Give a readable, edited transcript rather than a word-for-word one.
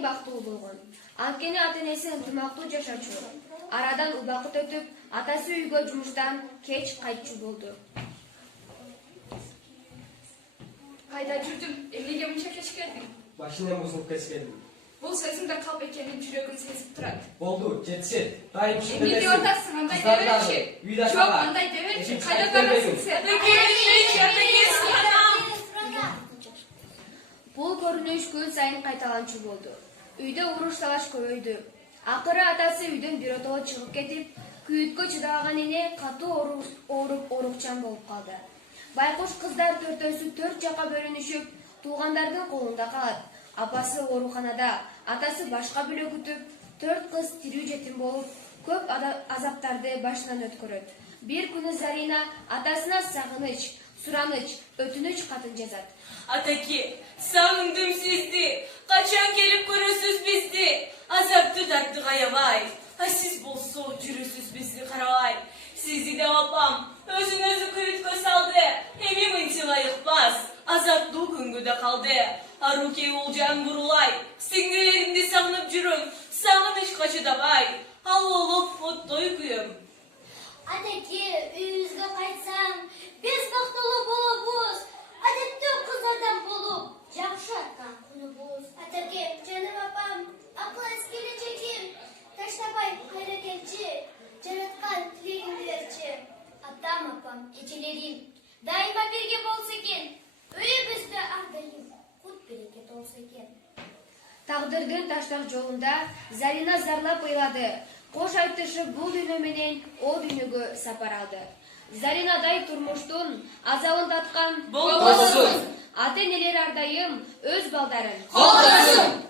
эң бактылуу болгон. Анткени ата-энеси ынтымактуу жашачу. Арадан убакыт өтүп, атасы үйгө жумуштан кеч кайтчу болду. Кайда жүрдүң? Эмнеге мынча кеч келдиң? Машинам бузулуп кеткен. Бул сөзүңдө калп экенин жүрөгүм сезип турат. Болду, жетишет. Дайым Эмне деп атасың, андай дебелчи? Жок, андай дебелчи. Кайда барасың сен? Бул көрүнүш күн сайын кайталанчу болду. Үйдө уруш талаш көбөйдү. Акыры атасы үйдөн биротоло чыгып кетип, күйүткө чыдаган эне катуу ооруп оорукчан болуп калды. Байкуш кыздар төртөөсү төрт жака бөлүнүшүп, туугандардын колунда калат. Апасы ооруканада, атасы башка бөлө күтүп, 4 кыз тирүү жетим болуп, көп азаптарды башынан өткөрөт. Бир күнү Зарина атасына сагыныч, сураныч, өтүнүч катын жазат. Атаки, сагындым сизди, качан келип көрөсүз бизди? Азапты тарттык аябай, а сиз болсо жүрөсүз бизди карабай. Сизди деп апам өзүн-өзү күйүткө салды, эми мынча ылайыкпас, азаптуу күнгө да калды. Аруке улжан бурулай, сиңдилеримди сагынып жүрүм, сагынычка чыдабай, ал болуп оттой күйөм. Атаки, үйүбүзгө кайтсаң, биз бактылуу болобуз. Адеттүү кыздардан болуп, жакшы аткан кунубуз. Атаки, жаным апам, аклас келечегим, таштабай кайра келчи, жараткан тилегимди берчи. Атам, апам, эчелерим, дайыма бирге болсо экен, үйүбүздө ар дайым кут берекет болсо экен. Тагдырдын таштак жолунда Зарина зарлап ыйлады. Кош айтышып бул дүйнө менен о дүйнөгө сапар алды. Заринадай турмуштун азабын таткан болбосун. Ата-энелер ар дайым өз балдарын колдосун.